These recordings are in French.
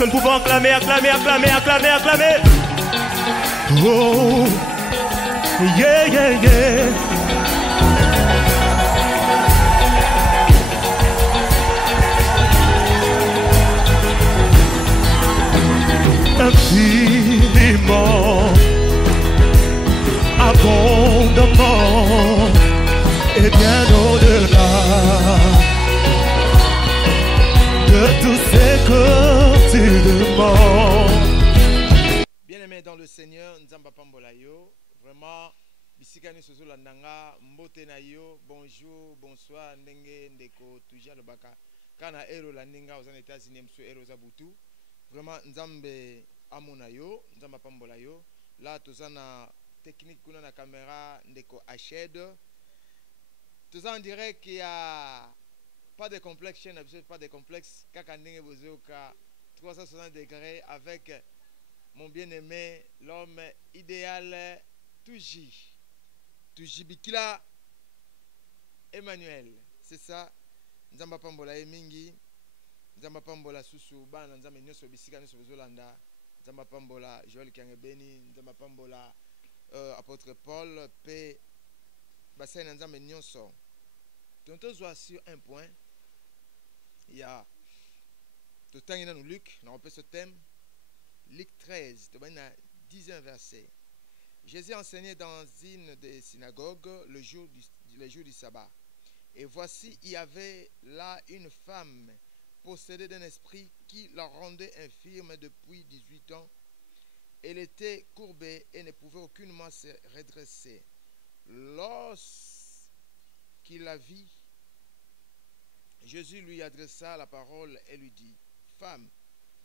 que nous pouvons acclamer, acclamer, acclamer, acclamer, acclamer. Oh, yeah, yeah, yeah. Infiniment, abondamment, et bien au-delà de tout ce que tu demandes. Bien-aimés dans le Seigneur, Nzamba Pambola yo, vraiment, bisikani sozo landanga, mbote na yo, bonjour, bonsoir, ndenge ndeko tuja le baka. Kana ero landinga aux États-Unis, monsieur ero zabutu. Vraiment, Nzambe amona yo, Nzamba Pambola yo. Là, tozana technique kuna na caméra ndeko Ached. Tozan dirait qu'il y a pas de complexe, pas de complexe. Kaka ndenge bozoka 360 degrés avec mon bien-aimé, l'homme idéal, Touji Bikila Emmanuel. C'est ça. Nzamba Pambola Emingi. Nzamba Pambola Susu Bana Nzamba Nyoso Bisika Nyoso Zolanda. Nzamba Pambola Joël Kangebeni. Nzamba Pambola Apôtre Paul P. Bassin Nzamba Nyoso. Tonton soit sur un point. Il y a tout temps dans Luc, on repère ce thème. Luc 13, 10e verset. Jésus enseignait dans une des synagogues le jour du sabbat. Et voici, il y avait là une femme possédée d'un esprit qui la rendait infirme depuis 18 ans. Elle était courbée et ne pouvait aucunement se redresser. Lorsqu'il la vit, Jésus lui adressa la parole et lui dit, « Femme,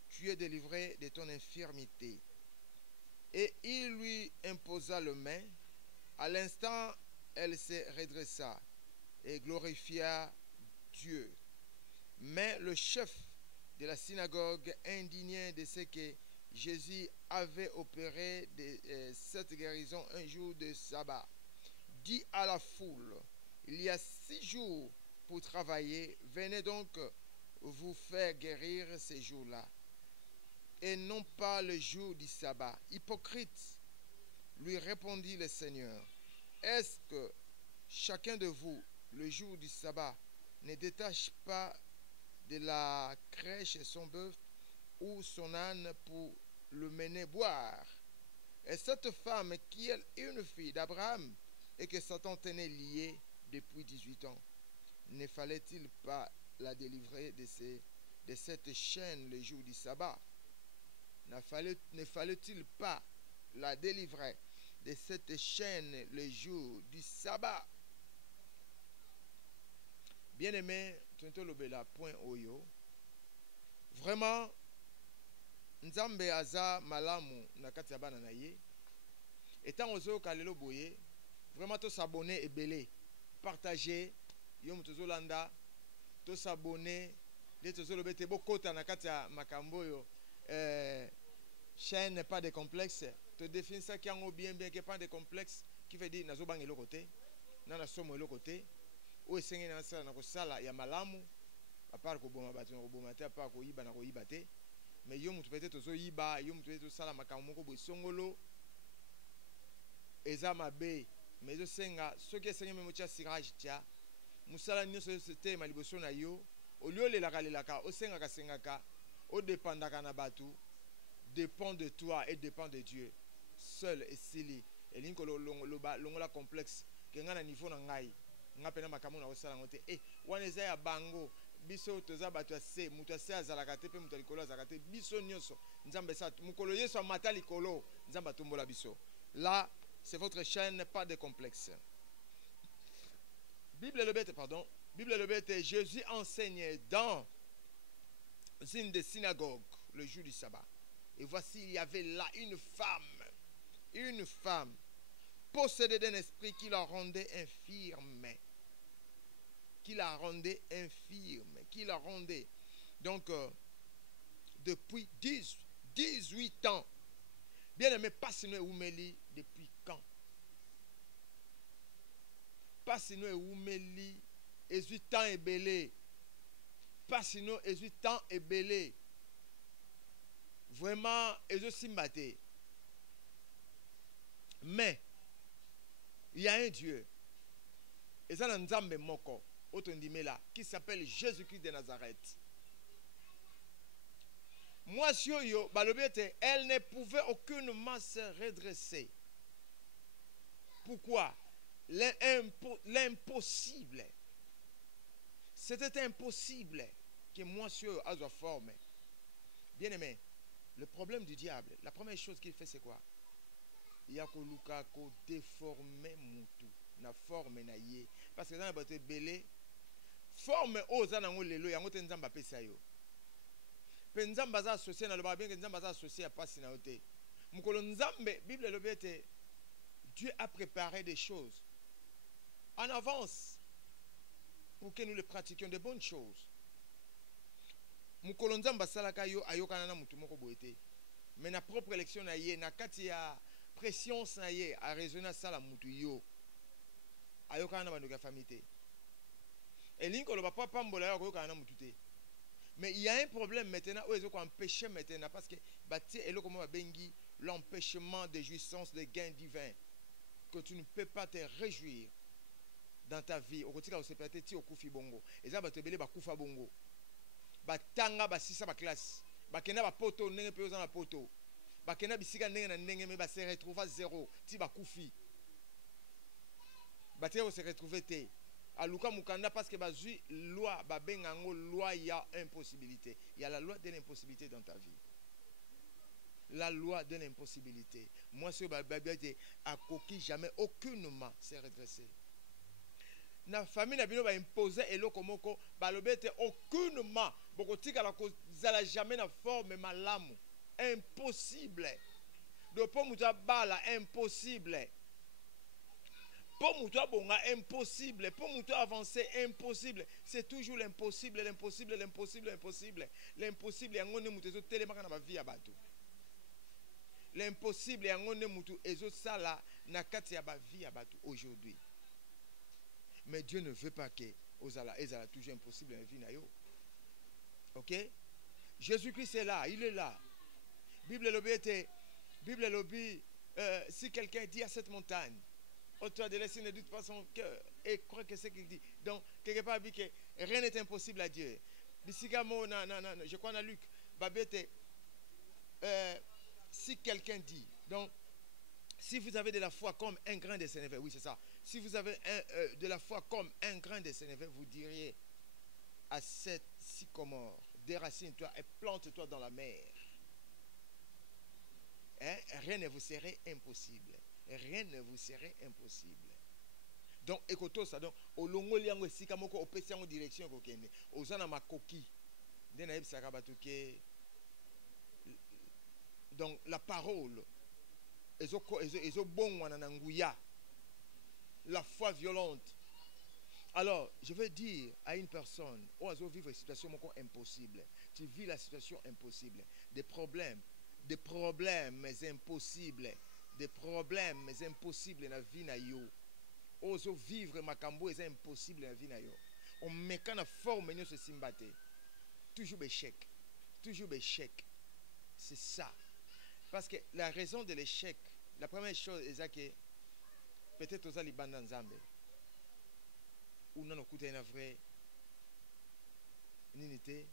tu es délivrée de ton infirmité. » Et il lui imposa le main. À l'instant, elle se redressa et glorifia Dieu. Mais le chef de la synagogue, indigné de ce que Jésus avait opéré de cette guérison un jour de sabbat, dit à la foule, « Il y a 6 jours pour travailler, venez donc vous faire guérir ces jours-là, et non pas le jour du sabbat. » Hypocrite, lui répondit le Seigneur, est-ce que chacun de vous, le jour du sabbat, ne détache pas de la crèche son bœuf ou son âne pour le mener boire? Et cette femme qui est une fille d'Abraham et que Satan tenait liée depuis 18 ans, ne fallait-il pas la délivrer de cette chaîne le jour du sabbat? Ne fallait-il pas la délivrer de cette chaîne le jour du sabbat? Bien-aimé, point oyo. Vraiment, Nzambe aza malamu na kati ya bana na ye. Etant ozo kalelo boye, vraiment to s'abonner et belé, partager, yo mutozo landa, to s'abonner, de tozo lobete bokota na kati ya makambo yo. Chaîne pas de complexe. Te définir ça qui en bien que pas de complexe qui veut dire nazo bangelo côté, na somo le côté. O esengi na sala na ko sala ya malamu, à part ko boma batu ko boma te, à part ko yiba na ko yiba te. Mais yo mutu peut-être tozo yiba, yo mutu peut-être sala makambo moko bo songolo. Eza mabe, mais zo senga ce qui esengi memo tia sirage tia. Musala nyoso c'était maliboso na yo. Au lieu le laka o senga ka senga ka, o dépendaka na batu. Dépend de toi et dépend de Dieu. Seul et sili. Et l'inko longola complexe. Que ngana niveau na ngai. Nga pena makamu na osala ngote. Eh, waneza ya bango. Biso toza batu ase. Mutu ase azalaka te pe mutu likolo azalaka te. Biso nyoso. Nzambe sa. Mukolo yeso amata likolo. Nzamba tumbola biso. Là, c'est votre chaîne, pas de complexe. Bible le bête, pardon. Bible le bête, Jésus enseignait dans une des synagogues le jour du sabbat. Et voici, il y avait là une femme, possédée d'un esprit qui la rendait infirme. Donc, depuis 18 ans. Bien aimé, passe-nous Oumeli depuis quand? Passe-nous Oumeli, 18 ans et belé. Passe-nous 18 ans et belé. vraiment ezosimba. Mais il y a un Dieu, et ça nzambe moko otondimela, qui s'appelle Jésus-Christ de Nazareth. Moi yo balobete, elle ne pouvait aucunement se redresser. Pourquoi? L'impossible. C'était impossible que moi a sa forme. Bien aimé, le problème du diable, la première chose qu'il fait, c'est quoi? Il y a ko déformer mutu na forme na ye, parce que dans la bataille belé forme oza nango lelo yango te nzamba pesa yo. Pe nzamba za associé na le ba bien que nzamba za associé a pas na ote. Mukolo nzambe Bible le bete, Dieu a préparé des choses en avance pour que nous les pratiquions, de bonnes choses. Mukolo nzamba salaka yo ayokana na mutu moko boete. Mais na propre élection na ye na kati ya pression na ye a raisonner ça la mutu yo. Ayokana na bandoka famille. Et l'inko le papa pambola ayokana na mutu te. Mais il y a un problème maintenant où ils ont empêché maintenant parce que bâti et comment va bengi l'empêchement de jouissance de gains divins, que tu ne peux pas te réjouir dans ta vie. Au quotidien, tu peux te okufi bongo. Et ça va te belé ba kufa bongo. Ba tanga ba sisa ba classe. Ba kena ba poto nenge pe ozana poto. Ba kena bisika nenge na nenge mais ba se retrouver à zéro. Ti ba kufi. Ba te se retrouver te. Aluka mukanda parce que bazui loi ba bengango loi, il y a impossibilité. Il y a la loi de l'impossibilité dans ta vie. La loi de l'impossibilité. Moi ce babé a coquille jamais aucunement s'est redressé. Na famille na bino ba imposer eloko moko ba lobete aucunement bokotika la kozala jamais na forme malamu. Impossible. De po muta bala impossible. Pour nous bonga impossible, pour nous avancer impossible, c'est toujours l'impossible, l'impossible, l'impossible, l'impossible, l'impossible. Yangone mutu ezo telema na ba vie ya bato. L'impossible yangone mutu ezo sala na kati ya ba vie ya bato aujourd'hui. Mais Dieu ne veut pas que ozala ezala toujours impossible dans la vie na yo. OK? Jésus-Christ est là, il est là. Bible lobby si quelqu'un dit à cette montagne, toi de laisser ne doute pas son cœur et croit que c'est ce qu'il dit. Donc, quelque part, dit que rien n'est impossible à Dieu. Je crois dans Luc, si quelqu'un dit, donc, si vous avez de la foi comme un grain de sénévé, oui, c'est ça. Si vous avez de la foi comme un grain de sénévé, vous diriez à cette sycomore, déracine-toi et plante-toi dans la mer. Hein? Rien ne vous serait impossible. Rien ne vous serait impossible. Donc, écoutez ça. Donc, au longo liango esika moko opesi en direction kokende. Ozana makoki. Denaib sakabatuke. Donc, la parole. Ezo bon wanananguya. La foi violente. Alors, je veux dire à une personne, ozo vivre une situation moko impossible. Tu vis la situation impossible. Des problèmes impossibles. Des problèmes impossibles dans la vie na yo. Oso vivre makambo est impossible dans la vie na yo. On met quand la forme nous se simbate. Toujours échec. Toujours échec. C'est ça. Parce que la raison de l'échec, la première chose est que peut-être aux Alibans Nzambe ou non écoute une vraie unité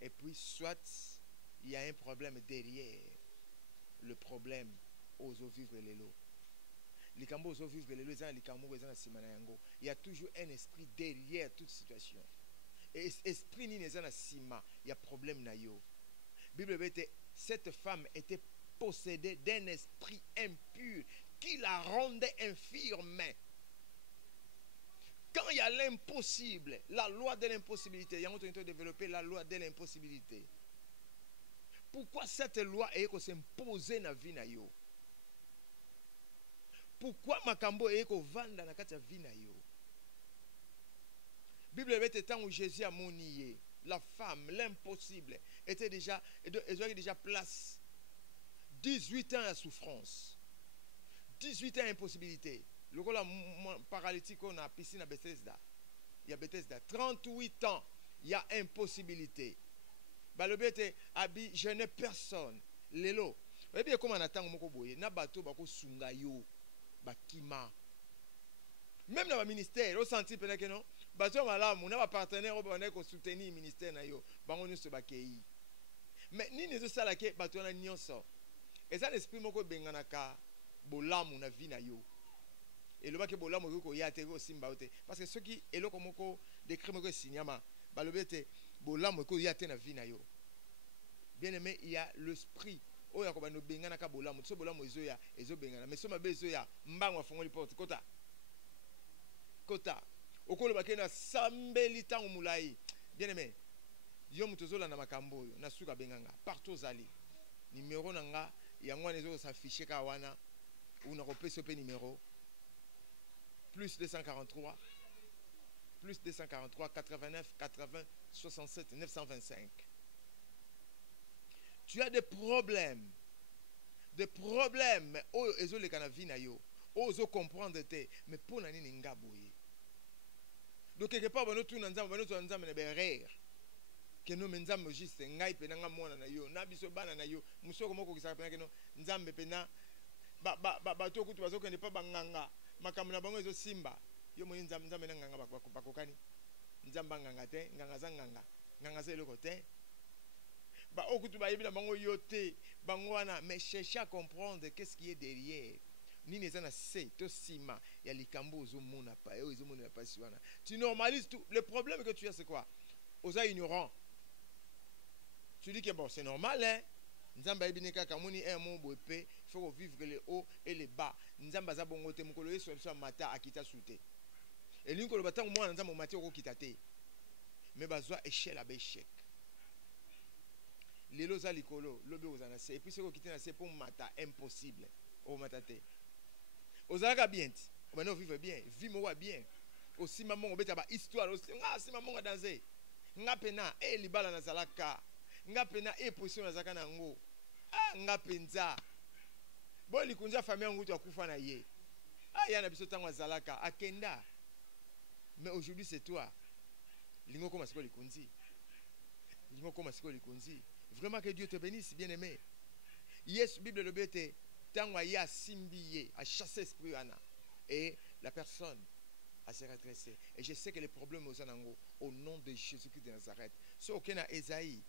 et puis soit il y a un problème derrière le problème aux vivre les lots. Les cambo aux vivre les lots, il y a toujours un esprit derrière toute situation. Et esprit ni n'est sima, il y a problème na yo. Bible dit cette femme était possédée d'un esprit impur qui la rendait infirme. Quand il y a l'impossible, la loi de l'impossibilité, il y a développé la loi de l'impossibilité. Pourquoi cette loi est s'imposer dans la vie na yo? Pourquoi makambo est vanda na kati ya vie na yo? Bible dit tant où Jésus a monié, la femme, l'impossible, était déjà, elle avait déjà place. 18 ans à souffrance. 18 ans impossibilité. Le rôle paralytique on a piscine à Bethesda. Il y a Bethesda. 38 ans, il y a impossibilité. balobete abi je n'ai personne lelo oyebi ekoma na ntango moko boye na bato bakosunga yo bakima même na baministère osanti mpena ke non bato ya malamu na bapartenaire oyo babandaki kosoutenir ministère na yo bango nyonso bakei mais nini ezosala ke bato wana nyonso eza na esprit moko ebenganaka bolamu na vie na yo elobaki bolamu ekoki koya te ekoki kosimba yo te parce que soki eloko moko décret moko esinyama balobi ete bolamu ekoki koya te na vie na yo bien aimé il y a l'esprit oyo akobanda obenganaka bolamu so bolamu ezoya ezobengana mais so mabe ezoya mbango afongoli porte kota okoloba ke na sambeli ntango molai bien aimé yo moto ozolanda makambo oyo na suka benganga partout ozali numéro na nga yango wana ezokosafishe kaka wana una kopesa yo mpe numéro plus 243 89 80 67 925. Tu as des problèmes oyo ezoleka na vie na yo oyo ozo comprendre te mais mpo na nini nga boye donc quelque part banotuna nzambe na berere ke no me nzambe juste ngai mpe nanga mwana na yo na biso bana na yo musoko moko kisaka pena ke no nzambe mpe na bato okutu bazokende pa banganga makambo na bango ezosimba yo moni nzambe na nganga bakokani nzambe nganga te nganga za eloko te ba okutu bayebi na bango yo te bango wana mais chercher à comprendre qu'est-ce qui est derrière nini eza na se to sima ya likambo ozomona pa yo ezomona pa si wana tu normalises tout. Le problème que tu as c'est quoi? Oza ignorant. Tu dis que bon c'est normal hein. Nzamba yebi kaka moni un mot bope, il faut vivre les hauts et les bas. Nzamba za bongo te mukolo yeso so mata akita sute. Et linko lo batango mwana nzamba mati okokita te. Mais bazwa échelle à échec. Lelo za likolo lobe ozana se et puis c'est ko kité na se pour mata impossible. O mata te. Ozaka bien ti. On va vivre bien, vivre moi bien. Aussi maman obeta ba histoire aussi nga si maman nga danser. Nga pena e libala na zalaka. Nga pena e position na zaka na ngo. Ah nga penza. Bo likunja famille ngutu akufa na ye. Ah yana biso tangwa zalaka akenda. Mais aujourd'hui c'est toi. Lingo koma siko likunzi. Lingo koma siko likunzi. Vraiment que Dieu te bénisse bien-aimé. Yes Bible le bete tangwa ya simbiye a chasser esprit ana et la personne à se redresser. Et je sais que les problèmes aux anango au nom de Jésus-Christ de Nazareth. So okena Esaïe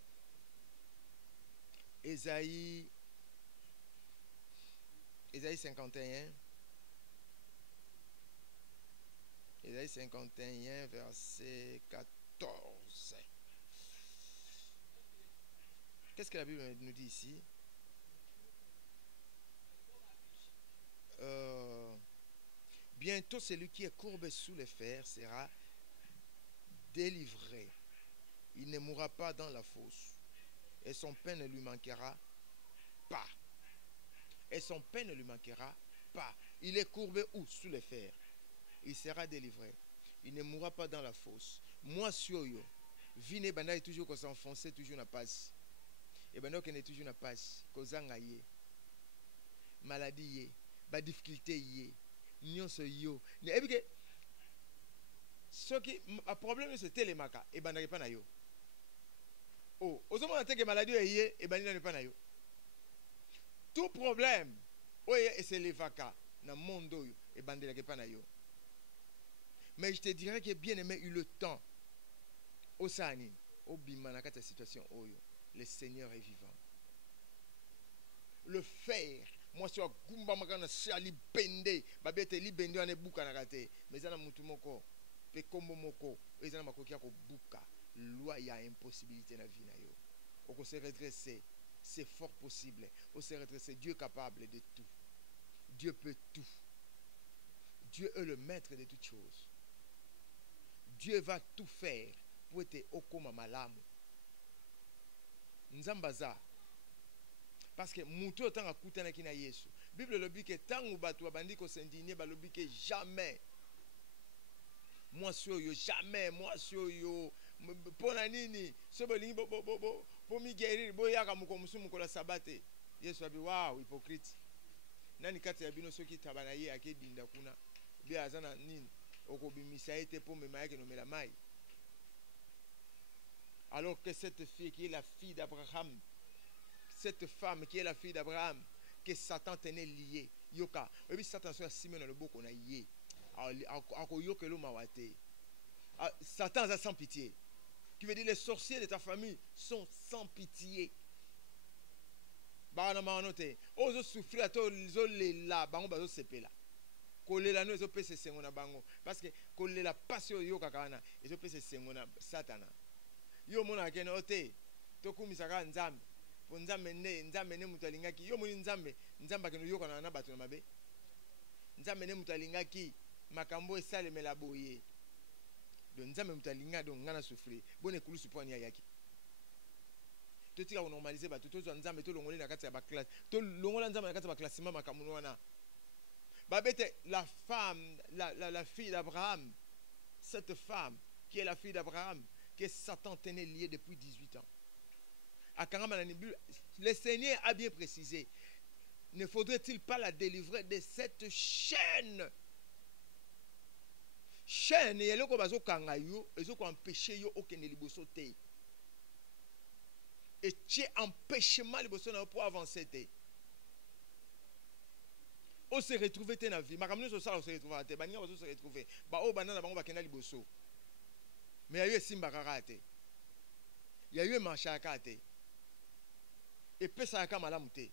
51. Esaïe 51 verset 14. Qu'est-ce que la Bible nous dit ici? Bientôt celui qui est courbé sous les fers sera délivré. Il ne mourra pas dans la fosse. Et son pain ne lui manquera pas. Et son pain ne lui manquera pas. Il est courbé où? Sous les fers. Il sera délivré. Il ne mourra pas dans la fosse. Moi, Sioyo, Vine Banda est toujours qu'on s'enfonce, toujours na passe. Et ben donc, on est toujours na passe. Kozanga ye. Maladie ye. Ba difficulté ye. Nyonso yo. Ne ebike. Ce qui a problème c'est télémaka. Et ben n'a pas na yo. Oh, osoma na teke maladie ye. Et ben n'a pas na yo. Tout problème. Oye et c'est levaka. Na mondo yo. Et ben n'a pas na yo. Mais je te dirais que bien aimé eu le temps. Au Sani. Au Bimanaka ta situation oyo. Le Seigneur est vivant. Le faire. Moi, je suis Gumba Makana Shali Bende. Babete li Bende ane buka nakate. Mais ça na mutu moko. Pe kombo moko. Et ça na makokia ko buka. Loi ya impossibilité na vie na yo. Oko se redresser. C'est fort possible. On se redresser. Dieu est capable de tout. Dieu peut tout. Dieu est le maître de toutes choses. Dieu va tout faire pour être okoma malamu. Nzambaza. Parce que muto tanga kutana kina Yesu. Bible le dit que tangu batu abandi ko s'indigner ba le dit que jamais. Moi soyo jamais, moi soyo pona nini so bolingi bo mi guérir bo yaka muko musumu ko la sabate. Yesu abi wow hypocrite. Nani kati ya bino soki tabana ye akebinda kuna. Bi azana nini okobimisa ete po mema yake no mela mai. Alors que cette fille qui est la fille d'Abraham, cette femme qui est la fille d'Abraham, que Satan tenait lié. Yoka. Et puis Satan soit Simon dans le beau qu'on a yé. Satan est sans pitié. Qui veut dire les sorciers de ta famille sont sans pitié. Parce que la passion yo kakana et pe sengona satana yo mona keno ote to kumisaka nzambe po nzambe ne mutalingaki yo moni nzambe keno yo kana na bato na mabe nzambe ne mutalingaki makambo esale mela boye do nzambe mutalinga do ngana souffrir bone kulusu po ani ayaki to tika normaliser bato to zo nzambe to longoli na kati ya ba classe to longola nzambe na kati ya ba classement makamuno wana. La femme, la fille d'Abraham, cette femme qui est la fille d'Abraham, que Satan tenait liée depuis 18 ans. Le Seigneur a bien précisé, ne faudrait-il pas la délivrer de cette chaîne? Chaîne, il y a le kobazo kangayo, et zo ko empêcher yo okene liboso te. Et tu empêchement liboso na pour avancer te. On se retrouve dans la vie. Ma camino social on se retrouve à te. Bania on se retrouve. Ba o banana bango bakena liboso. Mais il y a eu simba karate. Il y a eu manchaka te. Et pesa ka malamu te.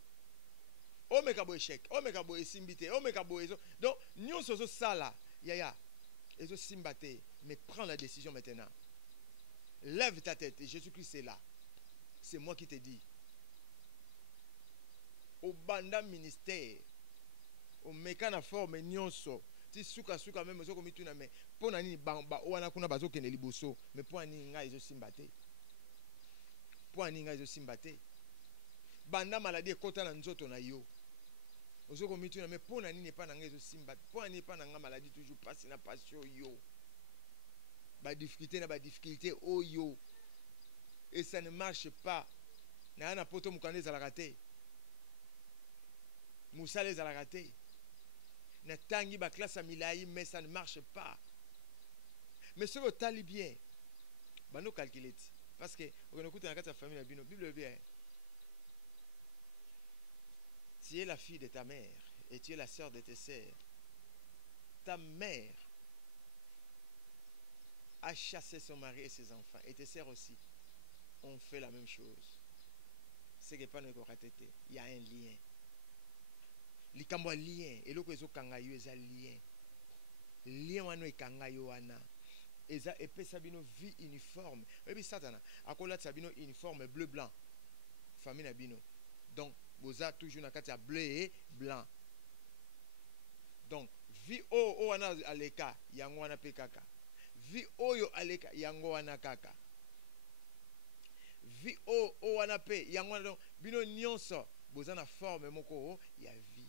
O me kabo échec, o me kabo simbite, o me kabo ezo. Donc nous so sala. Yaya. Ezo simba te, mais prends la décision maintenant. Lève ta tête, Jésus-Christ est là. C'est moi qui te dis. Au banda ministère o mekana forme nyonso ti suka même zo komitu na me pona ni bamba o wana kuna bazo kene liboso mais po ani nga ezo simbate banda maladie kota na nzoto na yo ozo komitu na me pona ni ne pa na nga ezo simbate po ani pa na nga maladie toujours passe na passion yo ba difficulté o yo et ça ne marche pas na poto mukande za la raté Moussa les a raté. Natangi ba classe à Milaï, mais ça ne marche pas. Mais ce que tu bien, bah nous calculons. Parce que, on écoute dans la famille, la Bible bien. Tu es la fille de ta mère et tu es la sœur de tes sœurs. Ta mère a chassé son mari et ses enfants. Et tes sœurs aussi ont fait la même chose. C'est que pas nous raté. Il y a un lien. Likambo lien eloko ezo kangayo eza lien wana ekangayo wana eza epesa bino vie uniforme ebi satana akola sabino uniforme bleu blanc famille na bino donc boza toujours na kati ya bleu et blanc donc vie o wana aleka yango wana pe kaka vie oyo aleka yango wana kaka vie o wana pe yango wana donc bino nyonso boza na forme moko ya vie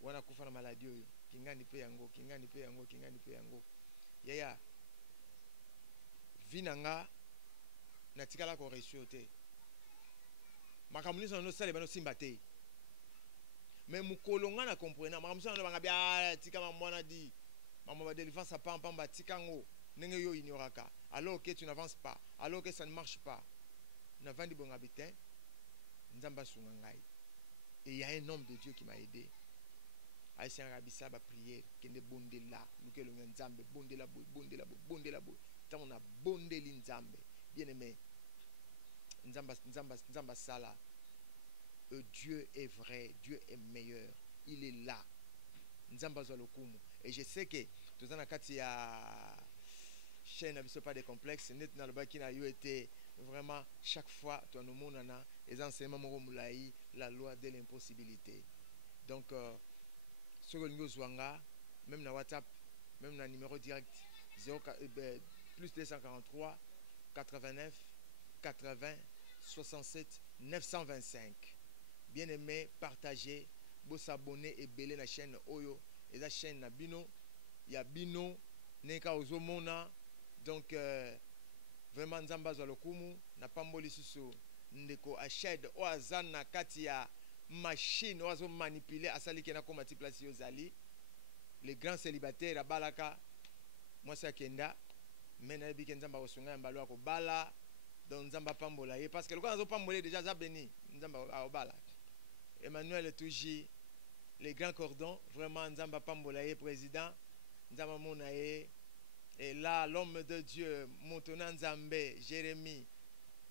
wana kufa na maladie oyo kingani pe yango yaya vinanga natikala ko réussir te makamuni no sale bano simba te mais mukolonga na comprendre makamuso no banga bia tika mamona di maman ba délivrance pas en pamba tikango nenge yo ignoraka alors que tu n'avances pas alors que ça ne marche pas na vandi bonga bitin nzamba sunga ngai et il y a un homme de Dieu qui m'a aidé. Aïsien Rabissa va prier, qu'il ne bonde là, nous que l'on nzambe, bonde la boue. Tant on a bondé l'inzambe, bien aimé, nzamba sala. Dieu est vrai, Dieu est meilleur, il est là. Nzamba zolokumu. Et je sais que tout ça il y a chaîne n'avait pas de complexe, net dans le bas qui n'a eu été vraiment chaque fois, toi nous monana, les enseignements moulaï, la loi de l'impossibilité. Donc sur le Zwanga, même dans WhatsApp, même dans le numéro direct plus 243 89 80 67 925. Bien aimé, partagez, vous s'abonner et belé la chaîne Oyo et la chaîne Nabino, il y a Bino, Neka Ozomona, donc vraiment Nzamba Zalokumu, n'a pas mboli susu, Ndeko Ached, Oazan na Katia. Machine oiseau manipulé à sali qui n'a comme multiplication zali les grands célibataires à Balaka moi c'est Kenda mena biki nzamba osunga mbalo ko bala donc nzamba pambola ye parce que le quand on pambolé déjà za béni nzamba obala Emmanuel Touji les grands cordons vraiment nzamba pambola ye président nzamba mona ye et là l'homme de Dieu Montona Nzambe Jérémie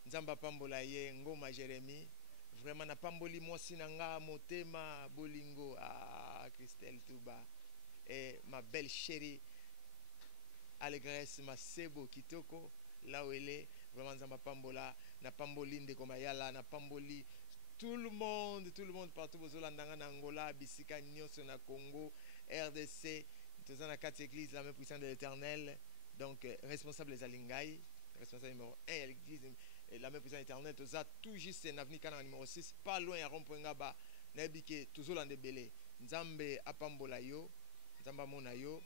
nzamba pambola ye ngoma Jérémie vraiment na pamboli mwasi nanga motema bolingo Christelle Touba et ma belle chérie Allégresse Masebo Kitoko là où elle est vraiment nzamba pambola na pamboli ndeko mayala na pamboli tout le monde partout bozolanda na Angola bisika nyonso na Congo RDC tous en 4 églises la main puissante de l'Éternel donc responsable des Alingai responsable numéro 1 à l'église la main puissante de l'Éternel tous ça tout juste en avenue Kana numéro 6 pas loin à rond-point ba na bike tozolanda belé nzambe apambola yo nzamba mona yo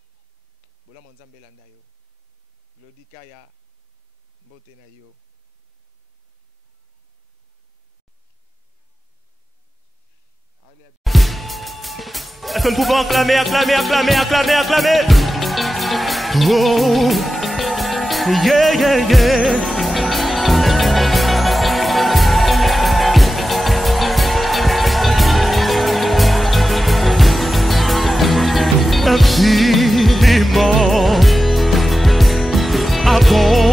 bola nzambe landa yo Lodikaya mbote na yo. Est-ce que nous pouvons acclamer? Oh, yeah, yeah, yeah. Infiniment abondant.